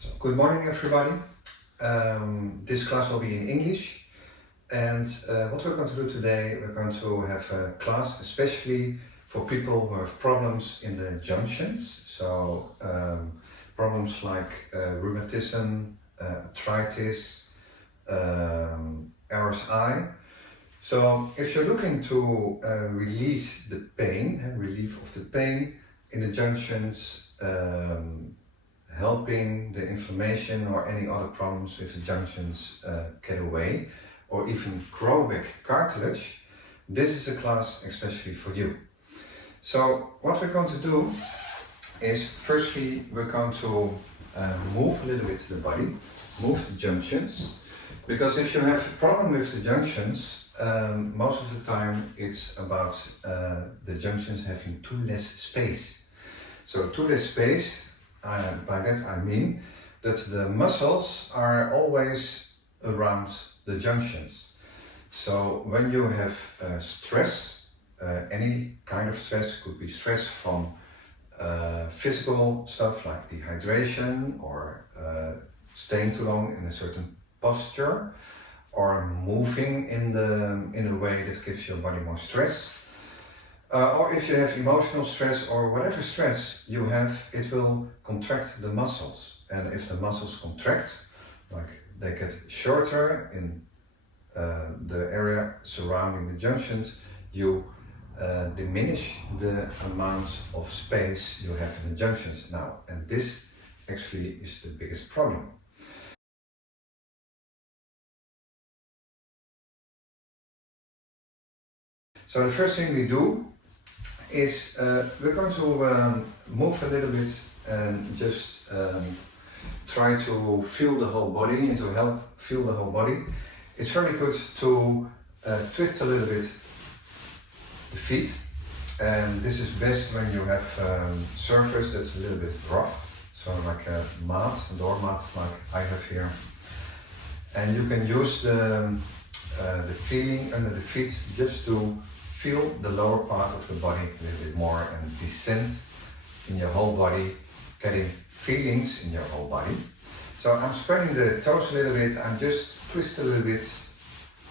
So, good morning everybody. This class will be in English, and what we're going to do today, we're going to have a class especially for people who have problems in the junctions. So problems like rheumatism, arthritis, RSI. So if you're looking to release the pain, relief of the pain in the junctions, helping the inflammation or any other problems with the junctions get away, or even grow back cartilage, this is a class especially for you. So what we're going to do is, firstly, we're going to move a little bit the body, move the junctions, because if you have a problem with the junctions, most of the time it's about the junctions having too less space. So too less space, by that I mean that the muscles are always around the junctions. So when you have stress, any kind of stress, could be stress from physical stuff like dehydration or staying too long in a certain posture, or moving in a way that gives your body more stress, or if you have emotional stress or whatever stress you have, it will contract the muscles. And if the muscles contract, like they get shorter in the area surrounding the junctions, you diminish the amount of space you have in the junctions now. And this actually is the biggest problem. So the first thing we do is we're going to move a little bit and just try to feel the whole body, and to help feel the whole body. It's very good to twist a little bit the feet, and this is best when you have surface that's a little bit rough, so like a mat, a doormat like I have here. And you can use the feeling under the feet just to feel the lower part of the body a little bit more and descend in your whole body, getting feelings in your whole body. So I'm spreading the toes a little bit, and just twist a little bit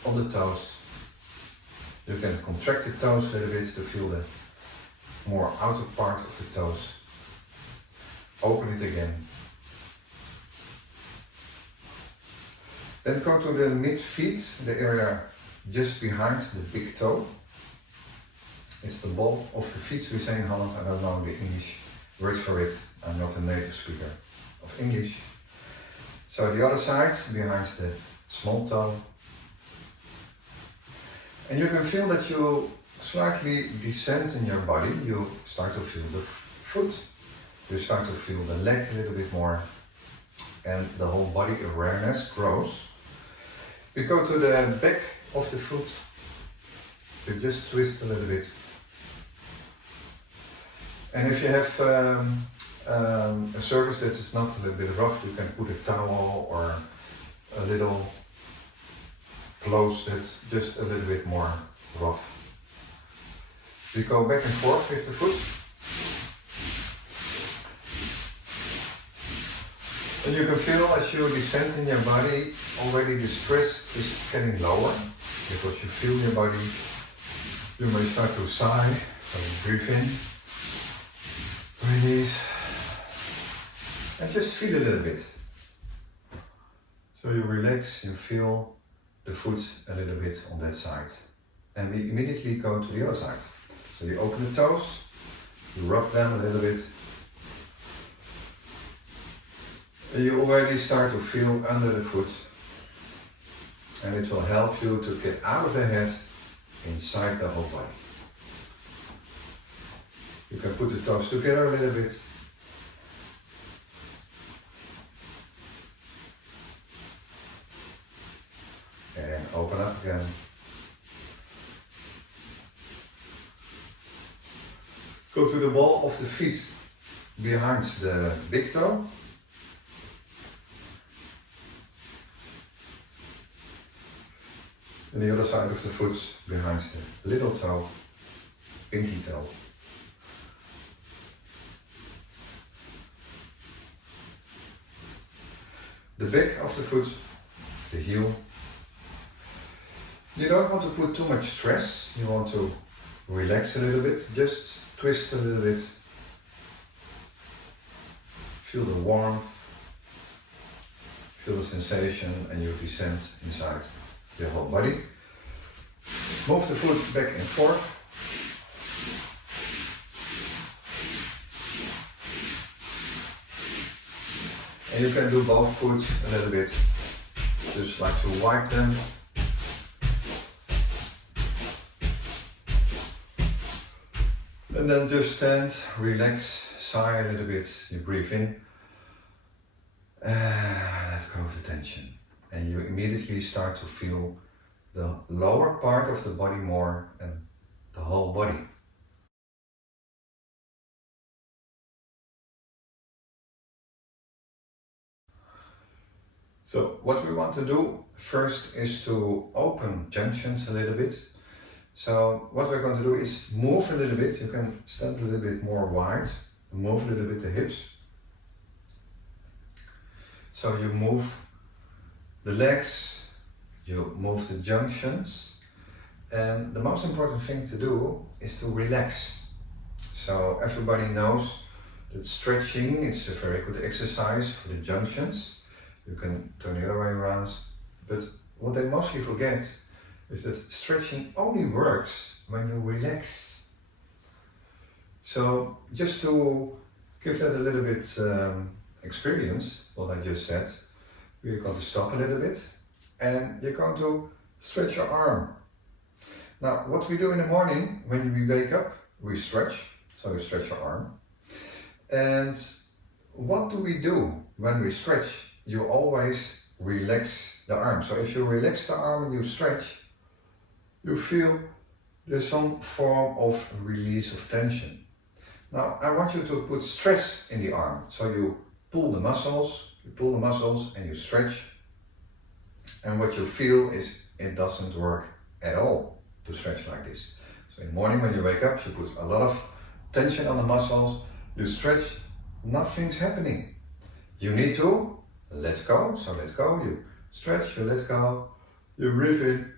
on the toes. You can contract the toes a little bit to feel the more outer part of the toes. Open it again. Then go to the mid feet, the area just behind the big toe. It's the ball of the feet, we say in Holland. I don't know the English word for it. I'm not a native speaker of English. So the other side, behind the small toe. And you can feel that you slightly descend in your body. You start to feel the foot. You start to feel the leg a little bit more. And the whole body awareness grows. We go to the back of the foot. You just twist a little bit. And if you have a surface that is not a little bit rough, you can put a towel or a little clothes that's just a little bit more rough. We go back and forth with the foot. And you can feel as you descend in your body, already the stress is getting lower, because you feel your body. You may start to sigh, so breathe in, release, and just feel a little bit. So you relax, you feel the foot a little bit on that side. And we immediately go to the other side. So you open the toes, you rub them a little bit. And you already start to feel under the foot. And it will help you to get out of the head inside the whole body. You can put the toes together a little bit. And open up again. Go to the ball of the feet behind the big toe. And the other side of the foot behind the little toe, pinky toe. the back of the foot, the heel. You don't want to put too much stress, you want to relax a little bit, just twist a little bit. Feel the warmth, feel the sensation, and you descend inside your whole body. Move the foot back and forth. And you can do both foot a little bit, just like to wipe them. And then just stand, relax, sigh a little bit, you breathe in, let go of the tension. And you immediately start to feel the lower part of the body more and the whole body. So what we want to do first is to open junctions a little bit. So what we're going to do is move a little bit. You can stand a little bit more wide, move a little bit the hips. So you move the legs, you move the junctions, and the most important thing to do is to relax. So everybody knows that stretching is a very good exercise for the junctions. You can turn the other way around, but what they mostly forget is that stretching only works when you relax. So just to give that a little bit experience, what I just said, we're going to stop a little bit and you're going to stretch your arm. Now what we do in the morning when we wake up, we stretch, so we stretch your arm. And what do we do when we stretch? You always relax the arm. So if you relax the arm and you stretch, you feel there's some form of release of tension. Now I want you to put stress in the arm. So you pull the muscles and you stretch. And what you feel is it doesn't work at all to stretch like this. So in the morning when you wake up, you put a lot of tension on the muscles, you stretch, nothing's happening. You need to let go, so let go, you stretch, you let go, you breathe in,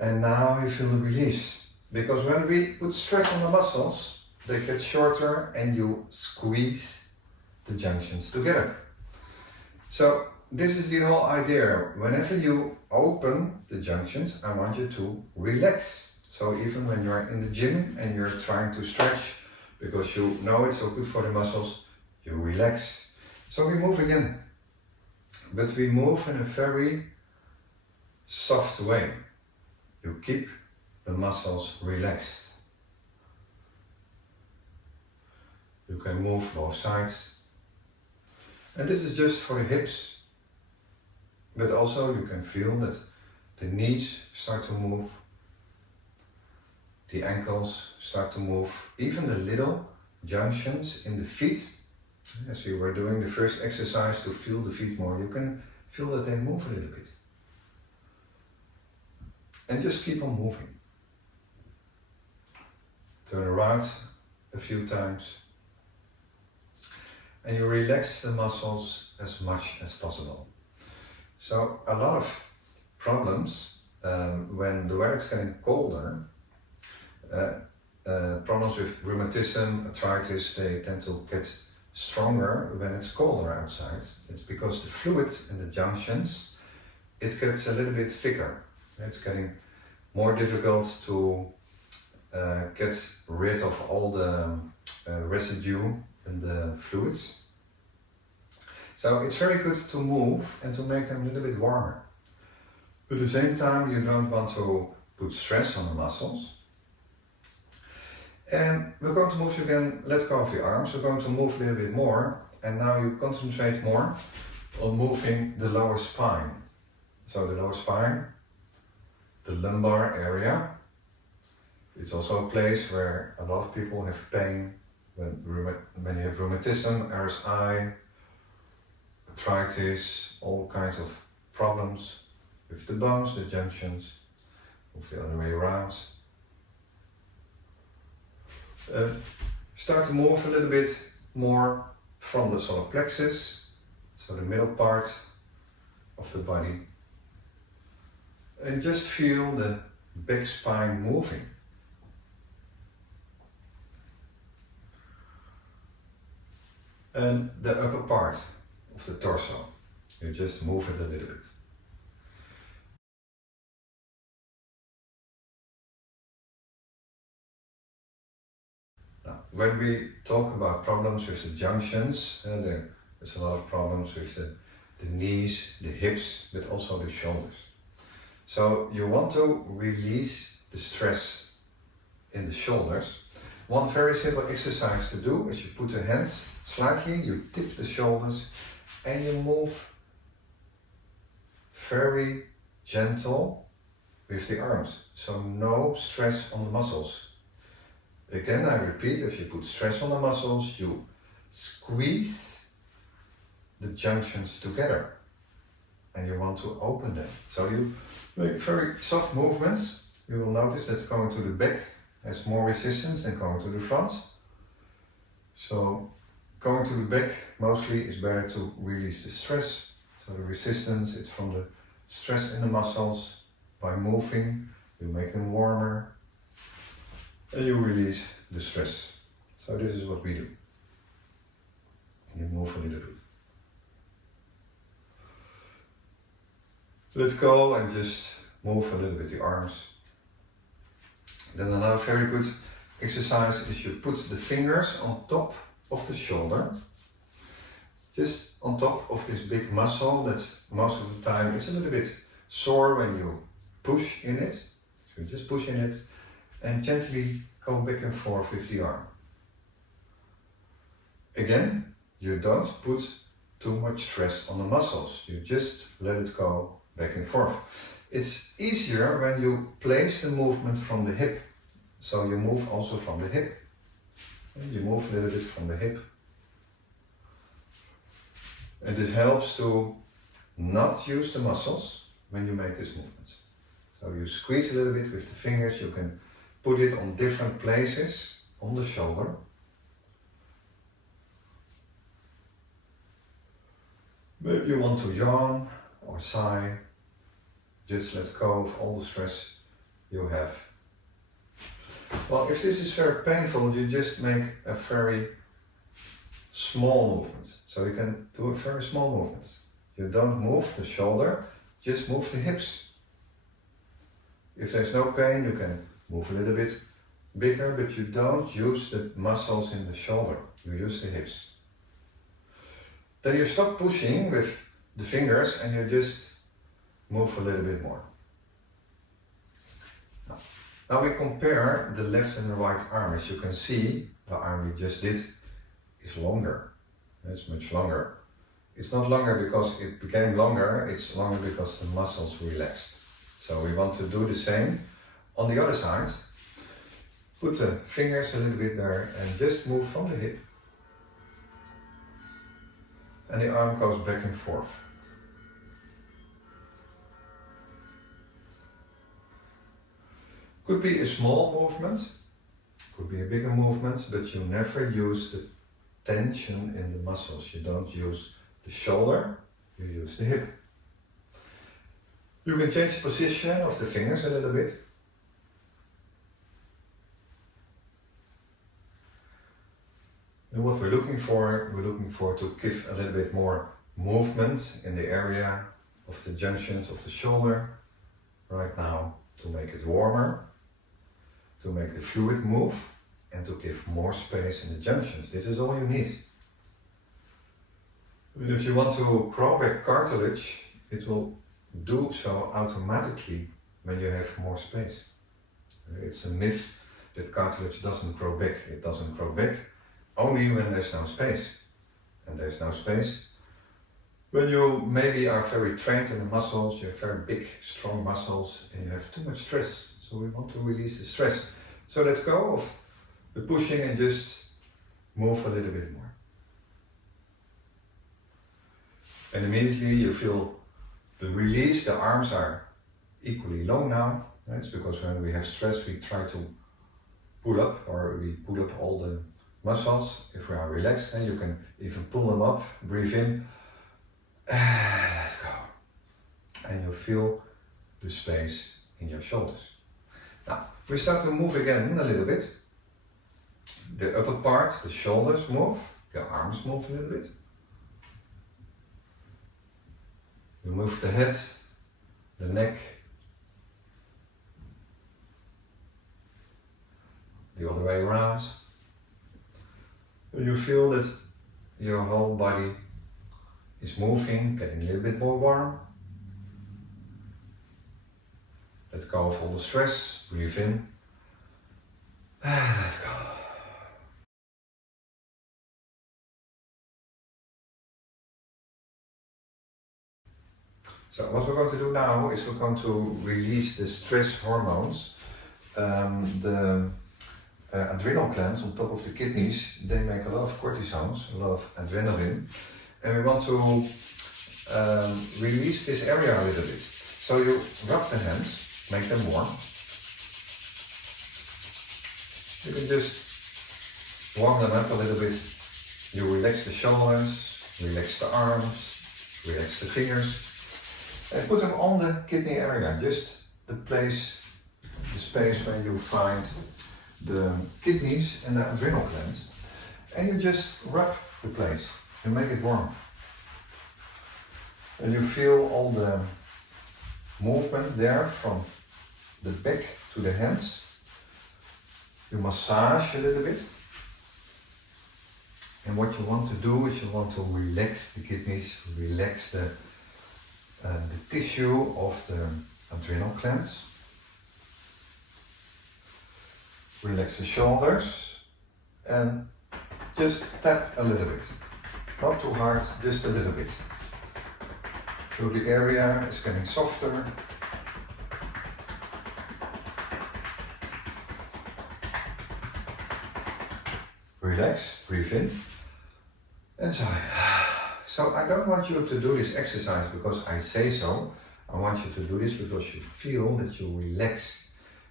and now you feel the release. Because when we put stress on the muscles, they get shorter and you squeeze the junctions together. So this is the whole idea. Whenever you open the junctions, I want you to relax. So even when you're in the gym and you're trying to stretch, because you know it's so good for the muscles, you relax. So we move again, but we move in a very soft way. You keep the muscles relaxed. You can move both sides. And this is just for the hips, but also you can feel that the knees start to move, the ankles start to move, even the little junctions in the feet. As we were doing the first exercise to feel the feet more, you can feel that they move a little bit. And just keep on moving. Turn around a few times. And you relax the muscles as much as possible. So a lot of problems when the weather is getting colder, problems with rheumatism, arthritis, they tend to get stronger when it's colder outside. It's because the fluid in the junctions, it gets a little bit thicker. It's getting more difficult to get rid of all the residue in the fluids. So it's very good to move and to make them a little bit warmer. But at the same time, you don't want to put stress on the muscles. And we're going to move, you can let go of the arms, we're going to move a little bit more, and now you concentrate more on moving the lower spine. So the lower spine, the lumbar area, it's also a place where a lot of people have pain when you have rheumatism, RSI, arthritis, all kinds of problems with the bones, the junctions, move the other way around. Start to move a little bit more from the solar plexus. so the middle part of the body, and just feel the back spine moving. And the upper part of the torso, you just move it a little bit. Now, when we talk about problems with the junctions, there's a lot of problems with the knees, the hips, but also the shoulders. So you want to release the stress in the shoulders. One very simple exercise to do is you put the hands slightly, you tip the shoulders and you move very gentle with the arms. So no stress on the muscles. Again, I repeat, if you put stress on the muscles, you squeeze the junctions together and you want to open them. So you make very soft movements. You will notice that going to the back has more resistance than going to the front. So going to the back mostly is better to release the stress. So the resistance is from the stress in the muscles. By moving, you make them warmer and you release the stress. So this is what we do. You move a little bit. Let go and just move a little bit the arms. Then another very good exercise is you put the fingers on top of the shoulder, just on top of this big muscle that most of the time it's a little bit sore when you push in it. So you just push in it and gently go back and forth with the arm. Again, you don't put too much stress on the muscles, you just let it go back and forth. It's easier when you place the movement from the hip. So you move also from the hip. And you move a little bit from the hip. And this helps to not use the muscles when you make this movement. So you squeeze a little bit with the fingers. You can put it on different places on the shoulder. Maybe you want to yawn or sigh. Just let go of all the stress you have. Well, if this is very painful, you just make a very small movement. So you can do a very small movement. You don't move the shoulder, just move the hips. If there's no pain, you can move a little bit bigger, but you don't use the muscles in the shoulder. You use the hips. Then you stop pushing with the fingers and you just move a little bit more. Now we compare the left and the right arm. As you can see, the arm we just did is longer. It's much longer. It's not longer because it became longer, it's longer because the muscles relaxed. So we want to do the same on the other side. Put the fingers a little bit there and just move from the hip. And the arm goes back and forth. Could be a small movement, could be a bigger movement, but you never use the tension in the muscles. You don't use the shoulder, you use the hip. You can change the position of the fingers a little bit. And what we're looking for to give a little bit more movement in the area of the junctions of the shoulder right now, to make it warmer, to make the fluid move, and to give more space in the junctions. This is all you need. But if you want to grow back cartilage, it will do so automatically when you have more space. It's a myth that cartilage doesn't grow back. It doesn't grow back only when there's no space. And there's no space when you maybe are very trained in the muscles, you have very big, strong muscles, and you have too much stress. So we want to release the stress. So let's go of the pushing and just move a little bit more. And immediately you feel the release, the arms are equally long now. It's because when we have stress, we try to pull up, or we pull up all the muscles. If we are relaxed, then you can even pull them up, breathe in, Let go. And you feel the space in your shoulders. Now, we start to move again a little bit. The upper part, the shoulders move, your arms move a little bit. You move the head, the neck, the other way around. And you feel that your whole body is moving, getting a little bit more warm. Let go of all the stress, breathe in, and let go. So what we're going to do now is we're going to release the stress hormones. The adrenal glands on top of the kidneys, they make a lot of cortisols, a lot of adrenaline. And we want to release this area a little bit. So you rub the hands, make them warm. You can just warm them up a little bit. You relax the shoulders, relax the arms, relax the fingers. And put them on the kidney area, just the place, the space where you find the kidneys and the adrenal glands. And you just rub the place and make it warm. And you feel all the movement there from the back to the hands. You massage a little bit. And what you want to do is you want to relax the kidneys, relax the tissue of the adrenal glands. Relax the shoulders and just tap a little bit. Not too hard, just a little bit. So the area is getting softer. Relax, breathe in and sigh. So I don't want you to do this exercise because I say so. I want you to do this because you feel that you relax.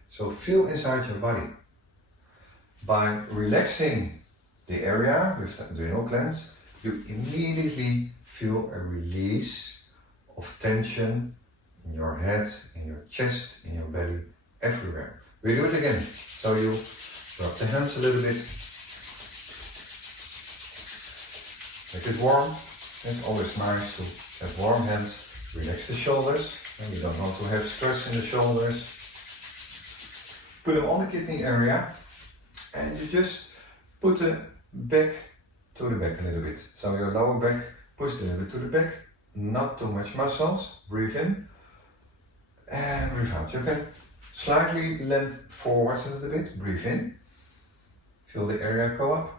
So feel inside your body. By relaxing the area with the adrenal glands, you immediately feel a release of tension in your head, in your chest, in your belly, everywhere. We do it again. So you rub the hands a little bit. Make it warm. It's always nice to have warm hands. Relax the shoulders. And you don't want to have stress in the shoulders. Put them on the kidney area. And you just put the back to the back a little bit. So your lower back push a little bit to the back. Not too much muscles. Breathe in. And breathe out. You can slightly lean forwards a little bit. Breathe in. Feel the area go up.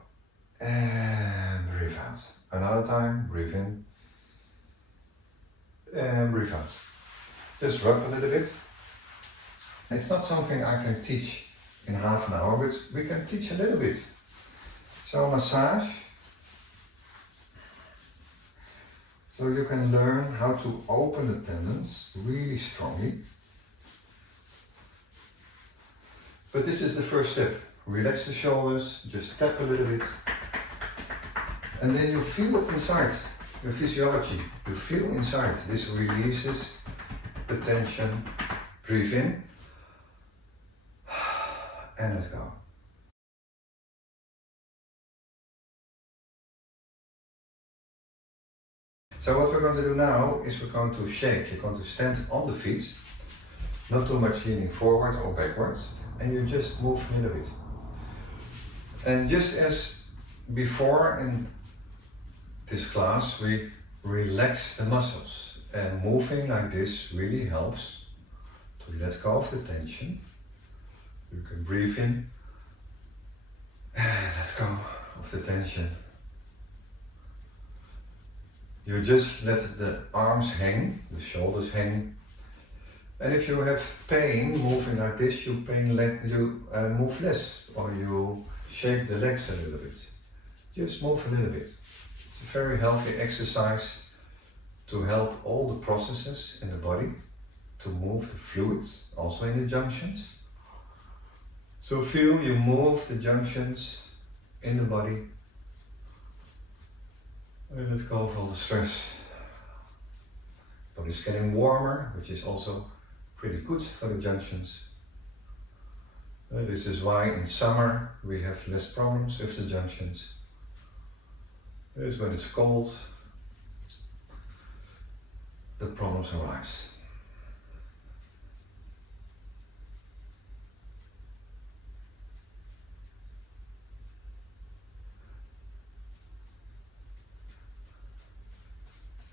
And breathe out. Another time, breathe in and breathe out. Just rub a little bit. It's not something I can teach in half an hour, but we can teach a little bit. So massage. So you can learn how to open the tendons really strongly. But this is the first step. Relax the shoulders, just tap a little bit. And then you feel it inside, your physiology. You feel inside. This releases the tension. Breathe in. And let go. So what we're going to do now is we're going to shake. You're going to stand on the feet. Not too much leaning forward or backwards. And you just move a little bit. And just as before in this class, we relax the muscles, and moving like this really helps to let go of the tension. You can breathe in and let go of the tension. You just let the arms hang, the shoulders hang. And if you have pain moving like this, you move less, or you shake the legs a little bit. Just move a little bit. It's a very healthy exercise to help all the processes in the body to move the fluids, also in the junctions. So feel you move the junctions in the body and let go of all the stress. Body's getting warmer, which is also pretty good for the junctions. This is why in summer we have less problems with the junctions. This is when it's cold, the problems arise.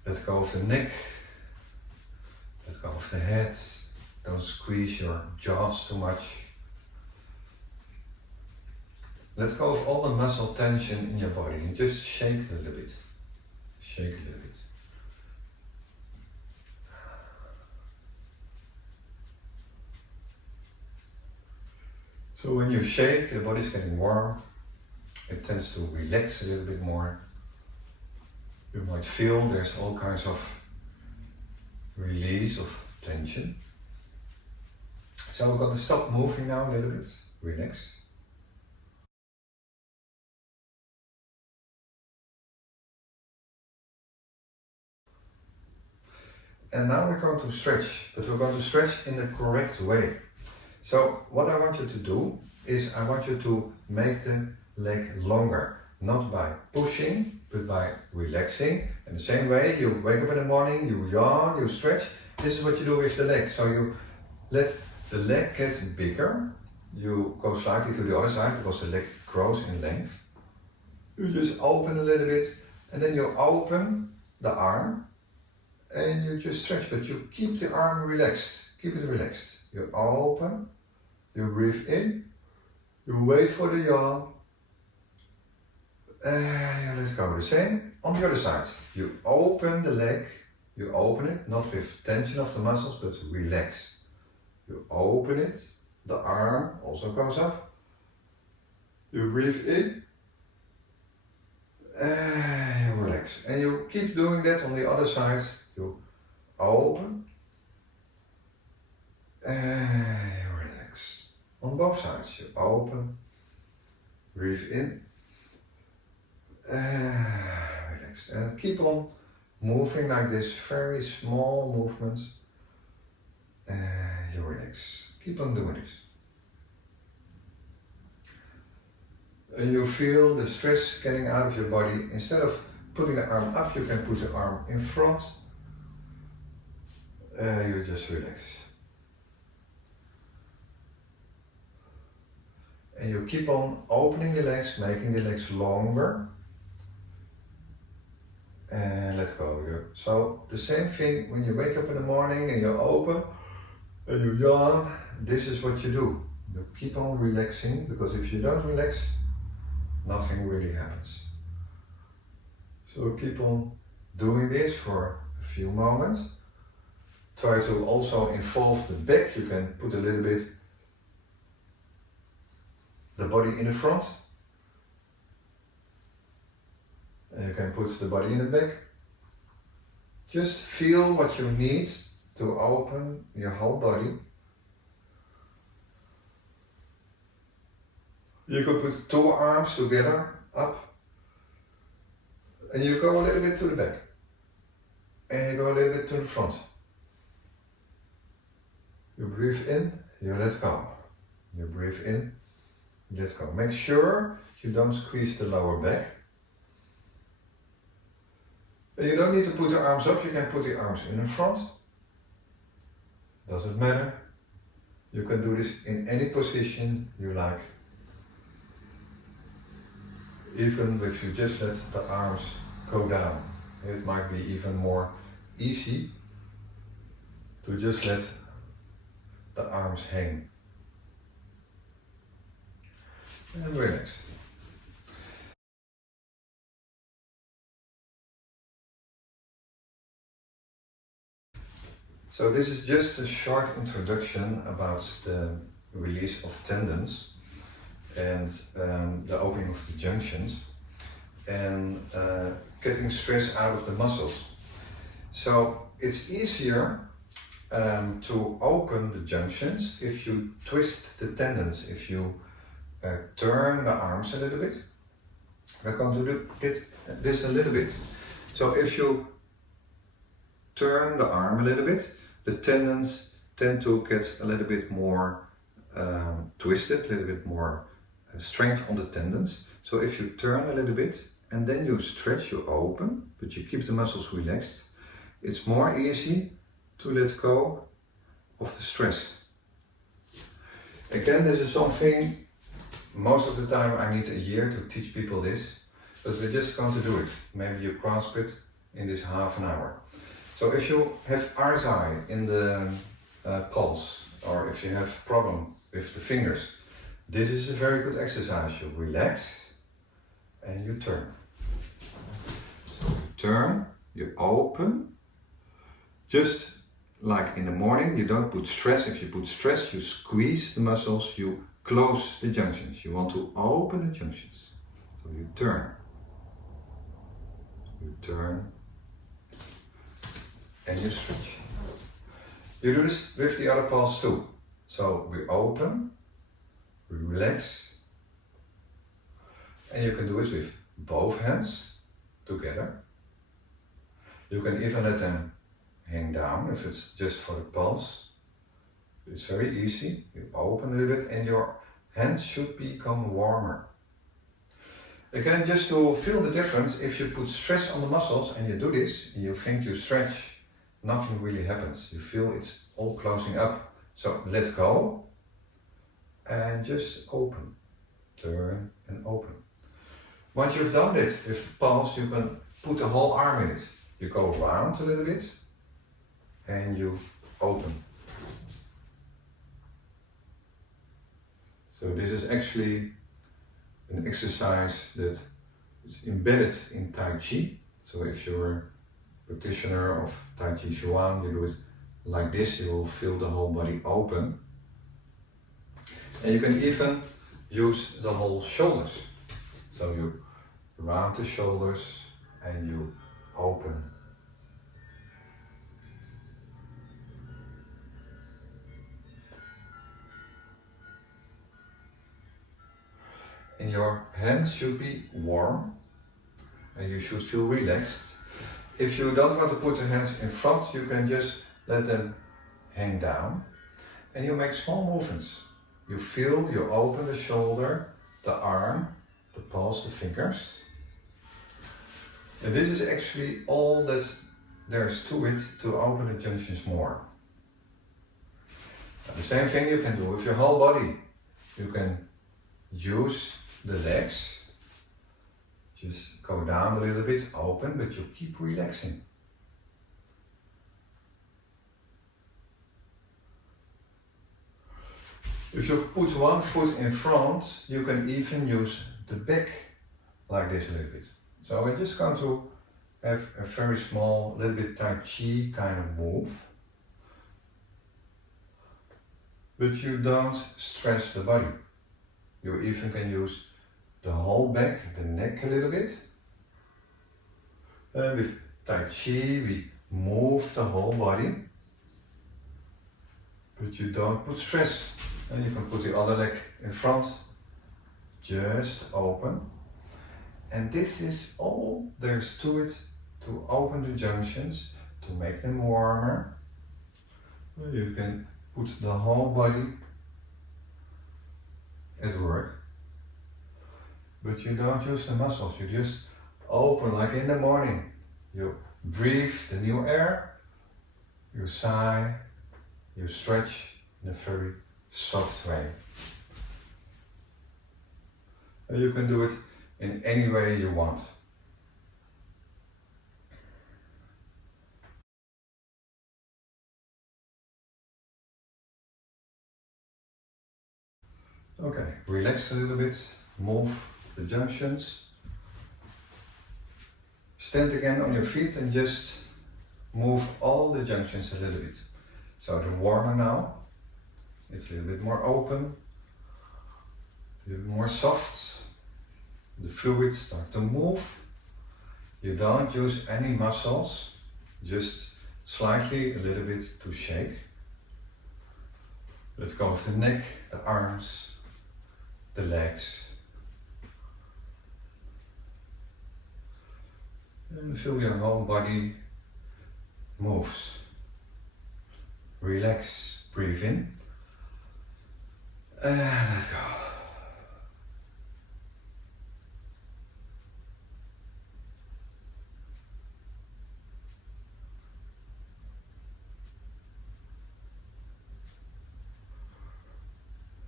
Let go of the neck, let go of the head, don't squeeze your jaws too much. Let go of all the muscle tension in your body and just shake a little bit. Shake a little bit. So when you shake, the body's getting warm. It tends to relax a little bit more. You might feel there's all kinds of release of tension. So we're going to stop moving now a little bit. Relax. And now we're going to stretch, but we're going to stretch in the correct way. So what I want you to do is I want you to make the leg longer, not by pushing, but by relaxing. In the same way, you wake up in the morning, you yawn, you stretch. This is what you do with the leg. So you let the leg get bigger. You go slightly to the other side because the leg grows in length. You just open a little bit and then you open the arm and you just stretch, but you keep the arm relaxed. Keep it relaxed. You open, you breathe in, you wait for the yawn, and you let go. The same on the other side. You open the leg, you open it, not with tension of the muscles, but relax. You open it, the arm also goes up, you breathe in, and you relax. And you keep doing that on the other side. You open, and you relax. On both sides, you open, breathe in, relax. And keep on moving like this, very small movements, and you relax. Keep on doing this. And you feel the stress getting out of your body. Instead of putting the arm up, you can put the arm in front. You just relax. And you keep on opening the legs, making the legs longer. And let go. So the same thing when you wake up in the morning and you open and you yawn, this is what you do. You keep on relaxing, because if you don't relax, nothing really happens. So keep on doing this for a few moments. Try to also involve the back. You can put a little bit the body in the front. And you can put the body in the back. Just feel what you need to open your whole body. You could put two arms together, up, and you go a little bit to the back. And you go a little bit to the front. You breathe in, you let go. You breathe in, let go. Make sure you don't squeeze the lower back. And you don't need to put the arms up, you can put the arms in the front. Doesn't matter. You can do this in any position you like. Even if you just let the arms go down. It might be even more easy to just let the arms hang. And relax. So this is just a short introduction about the release of tendons and the opening of the junctions and getting stress out of the muscles. So it's easier to open the junctions if you twist the tendons, if you turn the arms a little bit. We're going to do this a little bit. So if you turn the arm a little bit, the tendons tend to get a little bit more twisted, a little bit more strength on the tendons. So if you turn a little bit and then you stretch, you open, but you keep the muscles relaxed, it's more easy to let go of the stress. Again, this is something, most of the time I need a year to teach people this, but we're just going to do it. Maybe you grasp it in this half an hour. So if you have RSI in the pulse, or if you have problem with the fingers, this is a very good exercise. You relax and you turn. So you turn, you open, just like in the morning, you don't put stress. If you put stress, you squeeze the muscles, you close the junctions. You want to open the junctions. So you turn, and you stretch. You do this with the other pulse too. So we open, we relax, and you can do it with both hands together. You can even let them hang down if it's just for the pulse. It's very easy. You open a little bit and your hands should become warmer. Again, just to feel the difference, if you put stress on the muscles and you do this, and you think you stretch, nothing really happens. You feel it's all closing up. So let go and just open. Turn and open. Once you've done it with the pulse, you can put the whole arm in it. You go around a little bit and you open. So this is actually an exercise that is embedded in Tai Chi. So if you're a practitioner of Tai Chi Chuan, you do it like this, you will feel the whole body open. And you can even use the whole shoulders. So you round the shoulders and you open. And your hands should be warm and you should feel relaxed. If you don't want to put the hands in front, you can just let them hang down and you make small movements. You feel, you open the shoulder, the arm, the pulse, the fingers. And this is actually all that there's to it to open the junctions more. The same thing you can do with your whole body. You can use the legs, just go down a little bit, open, but you keep relaxing. If you put one foot in front, you can even use the back like this a little bit. So we're just going to have a very small, little bit Tai Chi kind of move. But you don't stress the body. You even can use the whole back, the neck a little bit. With Tai Chi, we move the whole body. But you don't put stress. And you can put the other leg in front. Just open. And this is all there's to it to open the junctions, to make them warmer. You can put the whole body at work. But you don't use the muscles, you just open like in the morning. You breathe the new air, you sigh, you stretch in a very soft way. And you can do it in any way you want. Okay, relax a little bit, move the junctions. Stand again on your feet and just move all the junctions a little bit. So they're warmer now. It's a little bit more open, a little bit more soft. The fluids start to move. You don't use any muscles, just slightly a little bit to shake. Let's go with the neck, the arms, the legs. And feel your whole body moves. Relax, breathe in, and let go.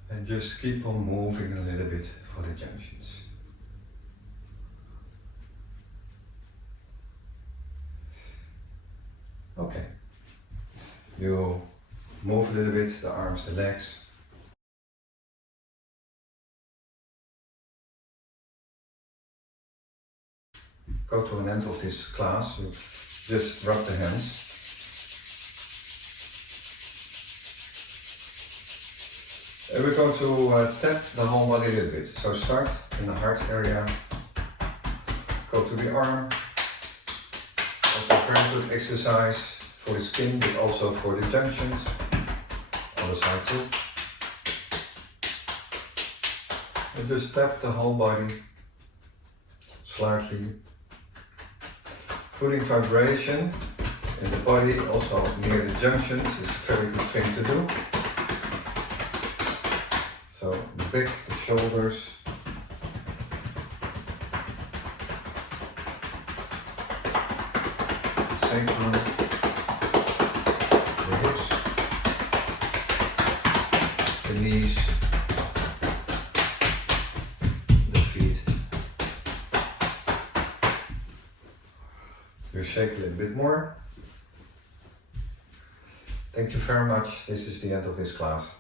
And just keep on moving a little bit for the junctions. Okay. You move a little bit, the arms, the legs. Go to an end of this class, you just rub the hands. And we're going to tap the whole body a little bit. So start in the heart area, go to the arm. Also very good exercise for the skin, but also for the junctions. Other side too. And just tap the whole body slightly. Putting vibration in the body, also near the junctions, is a very good thing to do. So the back, the shoulders. The sacrum, the hips, the knees, the feet. You shake a little bit more. Thank you very much. This is the end of this class.